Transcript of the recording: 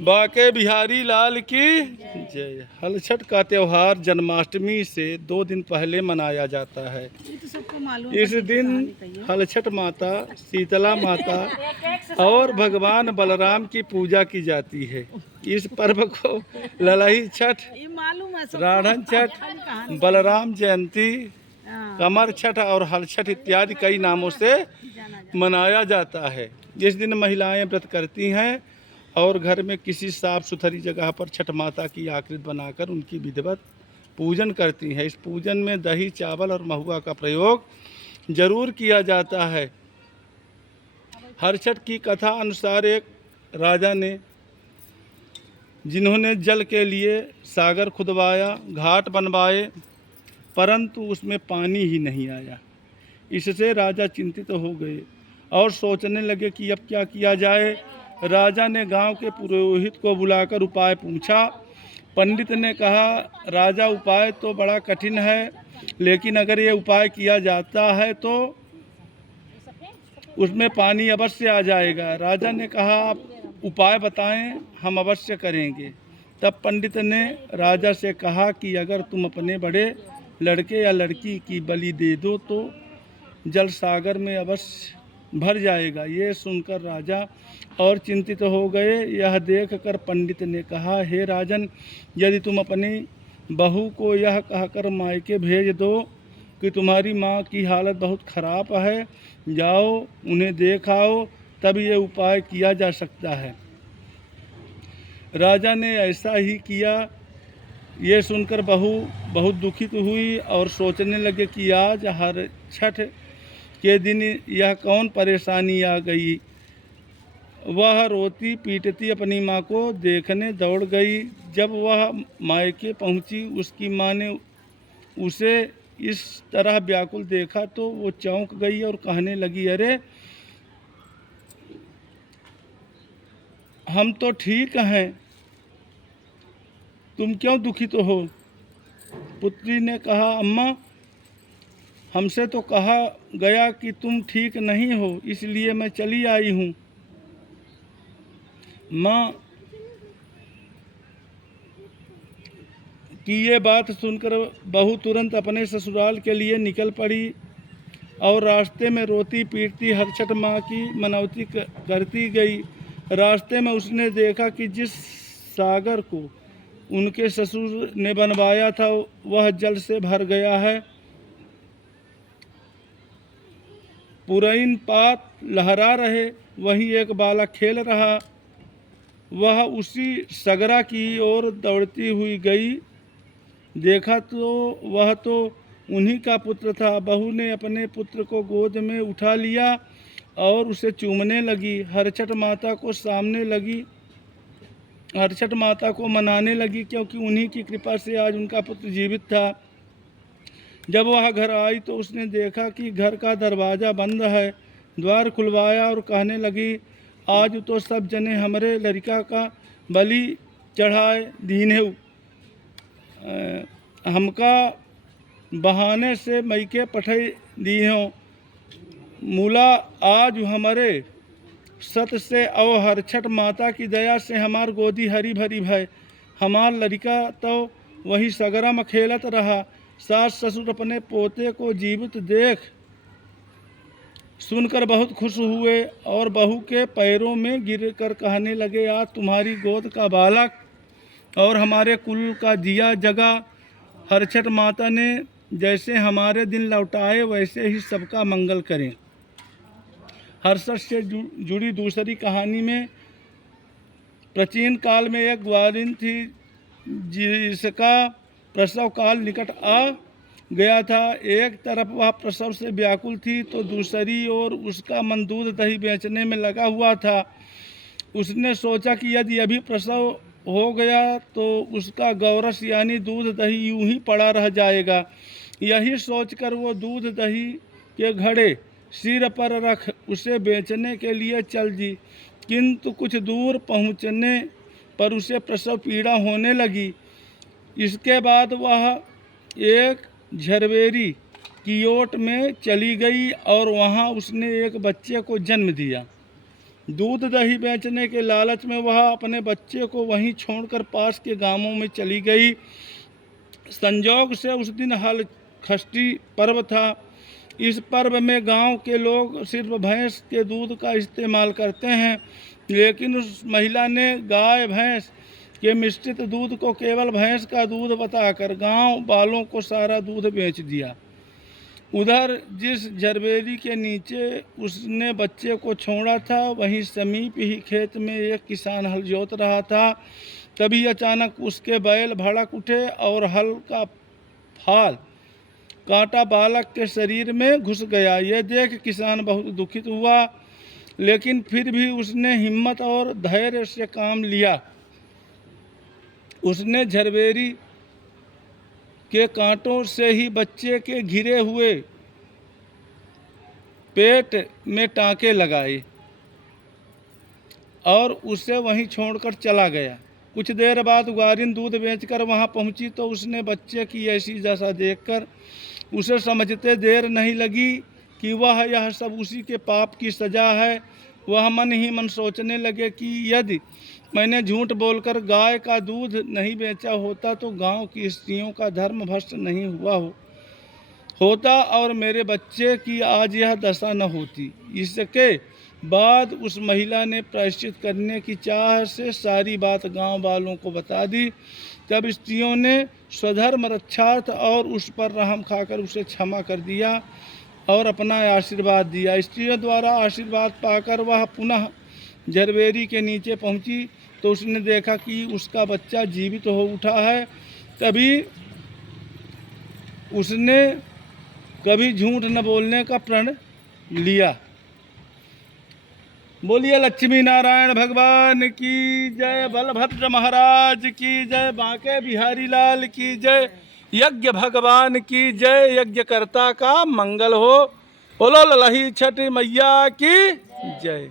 बाके बिहारी लाल की जय। हलछठ का त्यौहार जन्माष्टमी से 2 दिन पहले मनाया जाता है। ये तो सबको मालूम इस दिन हलछठ माता, शीतला माता और भगवान बलराम की पूजा की जाती है। इस पर्व को ललही छठ, ये मालूम है सबको। राढ़न छठ, बलराम जयंती, कमर छठ और हलछठ इत्यादि कई नामों से मनाया जाता है। इस दिन महिलाएं व्रत करती हैं और घर में किसी साफ सुथरी जगह पर छठ माता की आकृति बनाकर उनकी विधिवत पूजन करती हैं। इस पूजन में दही, चावल और महुआ का प्रयोग जरूर किया जाता है। हलछठ की कथा अनुसार एक राजा ने, जिन्होंने जल के लिए सागर खुदवाया, घाट बनवाए, परंतु उसमें पानी ही नहीं आया। इससे राजा चिंतित हो गए और सोचने लगे कि अब क्या किया जाए। राजा ने गांव के पुरोहित को बुलाकर उपाय पूछा। पंडित ने कहा, राजा उपाय तो बड़ा कठिन है, लेकिन अगर ये उपाय किया जाता है तो उसमें पानी अवश्य आ जाएगा। राजा ने कहा, आप उपाय बताएं, हम अवश्य करेंगे। तब पंडित ने राजा से कहा कि अगर तुम अपने बड़े लड़के या लड़की की बलि दे दो तो जल सागर में अवश्य भर जाएगा। ये सुनकर राजा और चिंतित हो गए। यह देखकर पंडित ने कहा, हे राजन, यदि तुम अपनी बहू को यह कहकर मायके भेज दो कि तुम्हारी माँ की हालत बहुत खराब है, जाओ उन्हें देख आओ, तब ये उपाय किया जा सकता है। राजा ने ऐसा ही किया। ये सुनकर बहू बहुत दुखित हुई और सोचने लगे कि आज हर छठ के दिन यह कौन परेशानी आ गई। वह रोती पीटती अपनी माँ को देखने दौड़ गई। जब वह मायके पहुँची, उसकी माँ ने उसे इस तरह व्याकुल देखा तो वो चौंक गई और कहने लगी, अरे हम तो ठीक हैं, तुम क्यों दुखित हो। पुत्री ने कहा, अम्मा, हमसे तो कहा गया कि तुम ठीक नहीं हो, इसलिए मैं चली आई हूँ। माँ की ये बात सुनकर बहू तुरंत अपने ससुराल के लिए निकल पड़ी और रास्ते में रोती पीटती हलछठ माँ की मनौती करती गई। रास्ते में उसने देखा कि जिस सागर को उनके ससुर ने बनवाया था वह जल से भर गया है। पुरैन पात लहरा रहे, वहीं एक बालक खेल रहा। वह उसी सगरा की ओर दौड़ती हुई गई। देखा तो वह तो उन्हीं का पुत्र था। बहू ने अपने पुत्र को गोद में उठा लिया और उसे चूमने लगी। हलछठ माता को सामने लगी, हलछठ माता को मनाने लगी, क्योंकि उन्हीं की कृपा से आज उनका पुत्र जीवित था। जब वह घर आई तो उसने देखा कि घर का दरवाज़ा बंद है। द्वार खुलवाया और कहने लगी, आज तो सब जने हमरे लड़का का बलि चढ़ाए दीन है, हमका बहाने से मैके पठई दी हो। मूला आज हमारे सत से और हलछठ माता की दया से हमार गोदी हरी भरी भय। हमार लड़का तो वही सगरा में खेलत रहा। सास ससुर अपने पोते को जीवित देख सुनकर बहुत खुश हुए और बहू के पैरों में गिर कर कहने लगे, आज तुम्हारी गोद का बालक और हमारे कुल का दिया जगा। हलछठ माता ने जैसे हमारे दिन लौटाए वैसे ही सबका मंगल करें। हलछठ से जुड़ी दूसरी कहानी में, प्राचीन काल में एक ग्वालिन थी जिसका प्रसव काल निकट आ गया था। एक तरफ वह प्रसव से व्याकुल थी तो दूसरी ओर उसका मन दूध दही बेचने में लगा हुआ था। उसने सोचा कि यदि अभी प्रसव हो गया तो उसका गौरस यानी दूध दही यूं ही पड़ा रह जाएगा। यही सोचकर वो दूध दही के घड़े सिर पर रख उसे बेचने के लिए चल दी, किंतु कुछ दूर पहुंचने पर उसे प्रसव पीड़ा होने लगी। इसके बाद वह एक झरवेरी की ओट में चली गई और वहां उसने एक बच्चे को जन्म दिया। दूध दही बेचने के लालच में वह अपने बच्चे को वहीं छोड़कर पास के गांवों में चली गई। संजोग से उस दिन हल खष्टी पर्व था। इस पर्व में गांव के लोग सिर्फ भैंस के दूध का इस्तेमाल करते हैं, लेकिन उस महिला ने गाय भैंस के मिश्रित दूध को केवल भैंस का दूध बताकर गांव वालों को सारा दूध बेच दिया। उधर जिस झरबेरी के नीचे उसने बच्चे को छोड़ा था, वहीं समीप ही खेत में एक किसान हल जोत रहा था। तभी अचानक उसके बैल भड़क उठे और हल का फाल कांटा बालक के शरीर में घुस गया। यह देख किसान बहुत दुखित हुआ, लेकिन फिर भी उसने हिम्मत और धैर्य से काम लिया। उसने झरबेरी के कांटों से ही बच्चे के घिरे हुए पेट में टांके लगाए और उसे वहीं छोड़कर चला गया। कुछ देर बाद ग्वारिन दूध बेचकर वहां पहुंची तो उसने बच्चे की ऐसी दशा देखकर उसे समझते देर नहीं लगी कि वह यह सब उसी के पाप की सजा है। वह मन ही मन सोचने लगे कि यदि मैंने झूठ बोलकर गाय का दूध नहीं बेचा होता तो गांव की स्त्रियों का धर्म भ्रष्ट नहीं होता और मेरे बच्चे की आज यह दशा न होती। इसके बाद उस महिला ने प्रायश्चित करने की चाह से सारी बात गांव वालों को बता दी। तब स्त्रियों ने स्वधर्म रक्षार्थ और उस पर रहम खाकर उसे क्षमा कर दिया और अपना आशीर्वाद दिया। स्त्रियों द्वारा आशीर्वाद पाकर वह पुनः झरबेरी के नीचे पहुंची तो उसने देखा कि उसका बच्चा जीवित हो उठा है। तभी उसने कभी झूठ न बोलने का प्रण लिया। बोलिए लक्ष्मी नारायण भगवान की जय, बलभद्र महाराज की जय, बांके बिहारी लाल की जय, यज्ञ भगवान की जय, यज्ञकर्ता का मंगल हो। बोलो ललही छठ मैया की जय।